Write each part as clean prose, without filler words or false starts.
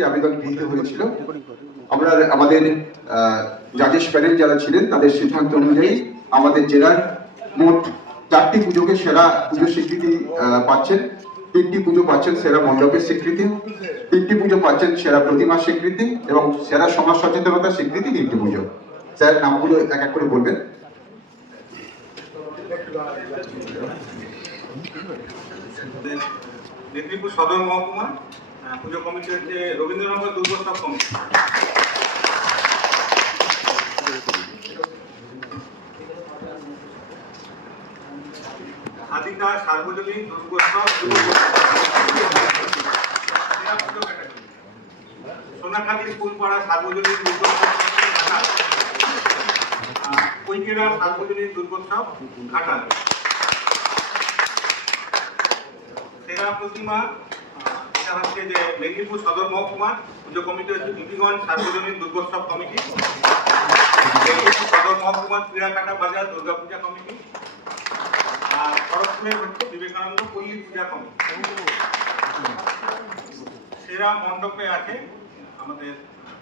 একটি আবেদন গৃহীত হয়েছিল। আমরা আমাদের জাজেস প্যানেল যারা ছিলেন তাদের সিদ্ধান্ত অনুযায়ী আমাদের জেলার মোট 4টি পুজোকে সেরা পুজো স্বীকৃতি পাচ্ছেন। 3টি পুজো পাচ্ছেন সেরা মণ্ডপের স্বীকৃতি, 3টি পুজো পাচ্ছেন সেরা প্রতিমার স্বীকৃতি এবং সেরা সমাজ সচেতনতার স্বীকৃতি 3টি পুজো। স্যার নামগুলো এক এক করে বলবেন। মেদিনীপুর সদর মহকুমা পুজো কমিটি হচ্ছে রবীন্দ্রনগর দুর্গোৎসব কমিটি, হাতিকা সার্বজনীন দুর্গোৎসব সোনাখালী স্কুলপাড়া সার্বজনীন দুর্গোৎসব কৈকেরা সার্বজনীন দুর্গোৎসব ঘাটাল। সেরা প্রতিমা এটা হচ্ছে যে মেদিনীপুর সদর মহকুমা পুজো কমিটি হচ্ছে বিপিগঞ্জ সার্বজনীন দুর্গোৎসব কমিটি, মেদিনীপুর সদর মহকুমা ক্রীড়াকাটা বাজার দুর্গাপূজা কমিটি, আর খড়গপুরের হচ্ছে বিবেকানন্দ পল্লী পূজা কমিটি। সেরা মণ্ডপে আছে আমাদের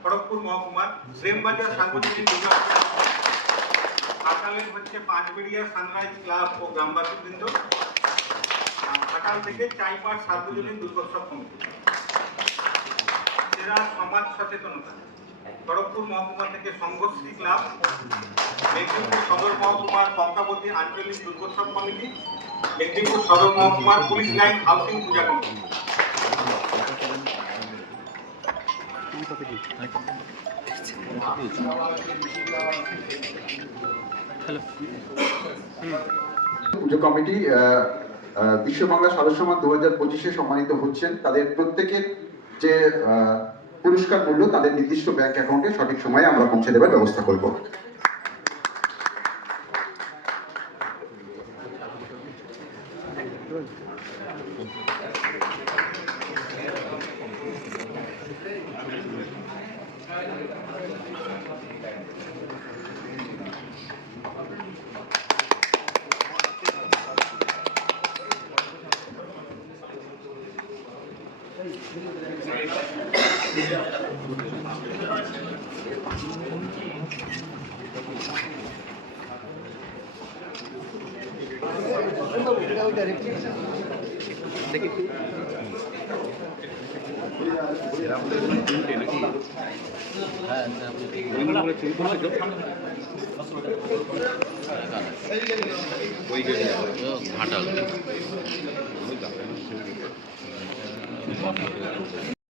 খড়গপুর মহকুমার প্রেমবাজার সার্বজনীন দুর্গাপূজা, ঘাটালের হচ্ছে পাঁচবেড়িয়া সানরাইজ ক্লাব ও গ্রামবাসী বৃন্দ, ঘাটাল থেকে চাইপাড় সার্বজনীন দুর্গোৎসব কমিটি। সেরা সমাজ সচেতনতা খড়গপুর মহকুমা থেকে সংঘশ্রী ক্লাব, মেদিনীপুর সদর মহকুমার পঙ্কাবতী আঞ্চলিক দুর্গোৎসব কমিটি, মেদিনীপুর সদর মহকুমার পুলিশ লাইন হাউসিং পূজা কমিটি। পুজো কমিটি বিশ্ব বাংলা সদস্যমান 2025-এ সম্মানিত হচ্ছেন। তাদের প্রত্যেকের যে পুরস্কার মূল্য তাদের নির্দিষ্ট ব্যাংক অ্যাকাউন্টে সঠিক সময়ে আমরা পৌঁছে দেওয়ার ব্যবস্থা করব। ঘাটাল